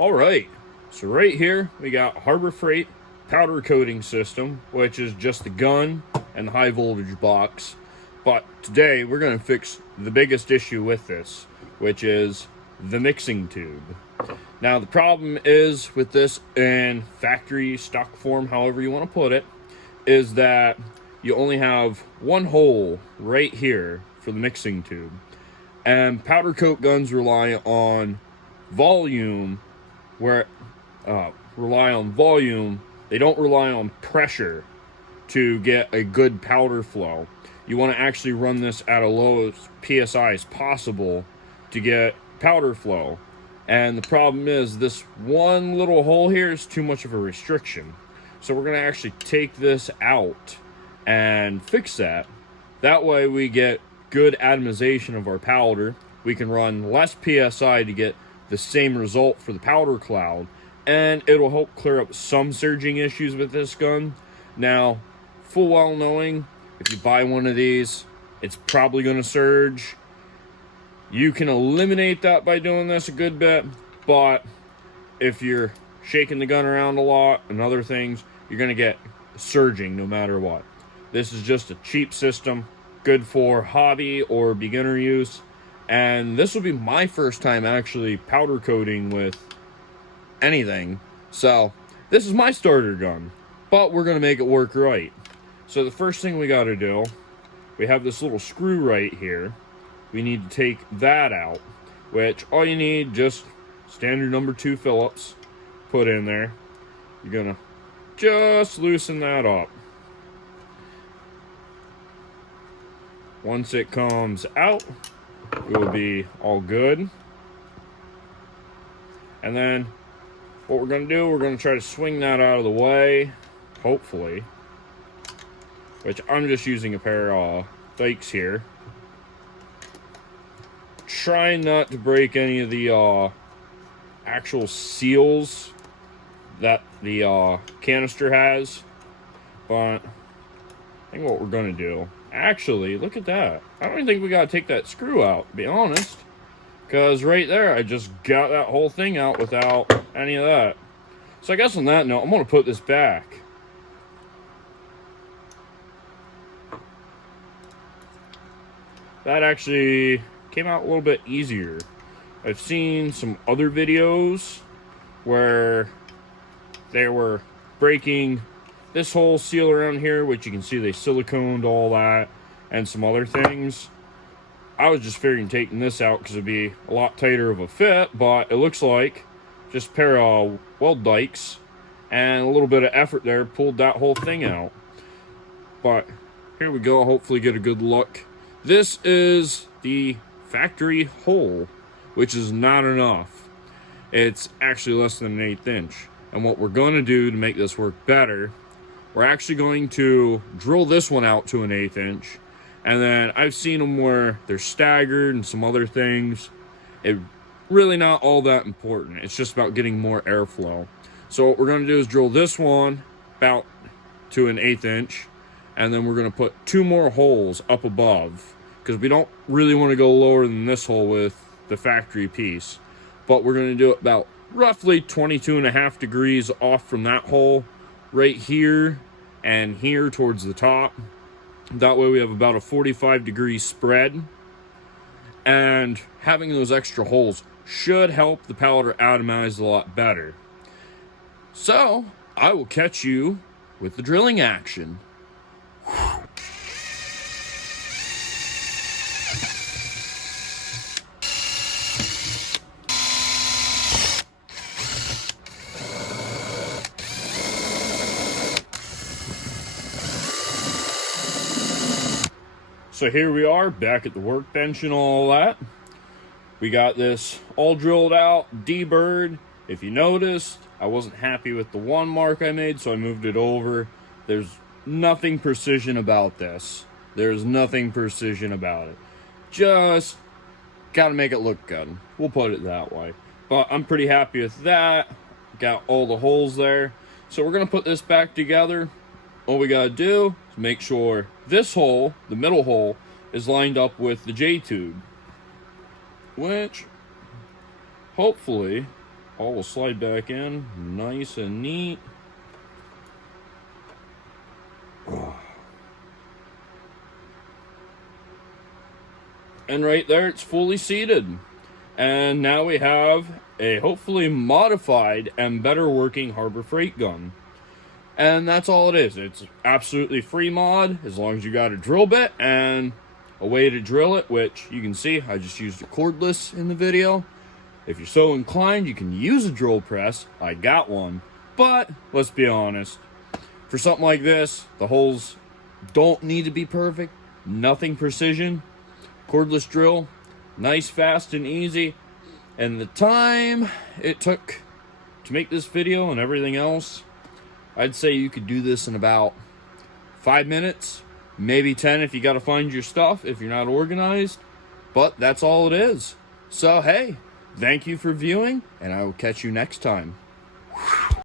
All right, so right here we got Harbor Freight powder coating system, which is just the gun and the high voltage box. But today we're going to fix the biggest issue with this, which is the mixing tube. Now the problem is with this in factory stock form, however you want to put it, is that you only have one hole right here for the mixing tube. And powder coat guns rely on volume, they don't rely on pressure to get a good powder flow. You want to actually run this at a low PSI as possible to get powder flow. And the problem is this one little hole here is too much of a restriction. So we're going to actually take this out and fix that. That way we get good atomization of our powder. We can run less PSI to get the same result for the powder cloud, and it'll help clear up some surging issues with this gun. Now, full well knowing, if you buy one of these, it's probably going to surge. You can eliminate that by doing this a good bit, but if you're shaking the gun around a lot and other things, you're going to get surging no matter what. This is just a cheap system, good for hobby or beginner use. And this will be my first time actually powder coating with anything. So this is my starter gun, but we're going to make it work right. So the first thing we got to do, we have this little screw right here. We need to take that out, which all you need, just standard number 2 Phillips, put in there. You're going to just loosen that up. Once it comes out, it will be all good. And then what we're going to do, we're going to try to swing that out of the way, hopefully. Which I'm just using a pair of dikes here. Trying not to break any of the actual seals that the canister has. But I think what we're going to do, actually, look at that. I don't even think we got to take that screw out, to be honest. Because right there, I just got that whole thing out without any of that. So I guess on that note, I'm going to put this back. That actually came out a little bit easier. I've seen some other videos where they were breaking this whole seal around here, which you can see they siliconed all that and some other things. I was just figuring taking this out because it'd be a lot tighter of a fit, but it looks like just a pair of weld dikes and a little bit of effort there pulled that whole thing out. But here we go, hopefully get a good look. This is the factory hole, which is not enough. It's actually less than an 1/8 inch. And what we're going to do to make this work better, we're actually going to drill this one out to an 1/8 inch. And then I've seen them where they're staggered and some other things. It's really not all that important. It's just about getting more airflow. So what we're going to do is drill this one about to an 1/8 inch. And then we're going to put 2 more holes up above, because we don't really want to go lower than this hole with the factory piece. But we're going to do it about roughly 22.5 degrees off from that hole right here and here towards the top. That way we have about a 45-degree spread. And having those extra holes should help the powder atomize a lot better. So I will catch you with the drilling action. So here we are back at the workbench and all that. We got this all drilled out, deburred. If you noticed, I wasn't happy with the one mark I made, so I moved it over. There's nothing precision about this. There's nothing precision about it. Just gotta make it look good. We'll put it that way. But I'm pretty happy with that. Got all the holes there. So we're gonna put this back together. All we gotta do is make sure this hole, the middle hole, is lined up with the J-tube, which hopefully all will slide back in nice and neat. And right there, it's fully seated. And now we have a hopefully modified and better working Harbor Freight gun. And that's all it is. It's absolutely free mod, as long as you got a drill bit and a way to drill it, which you can see I just used a cordless in the video. If you're so inclined, you can use a drill press. I got one. But let's be honest, for something like this, the holes don't need to be perfect. Nothing precision. Cordless drill, nice, fast, and easy. And the time it took to make this video and everything else, I'd say you could do this in about 5 minutes, maybe 10 if you got to find your stuff, if you're not organized. But that's all it is. So, hey, thank you for viewing, and I will catch you next time.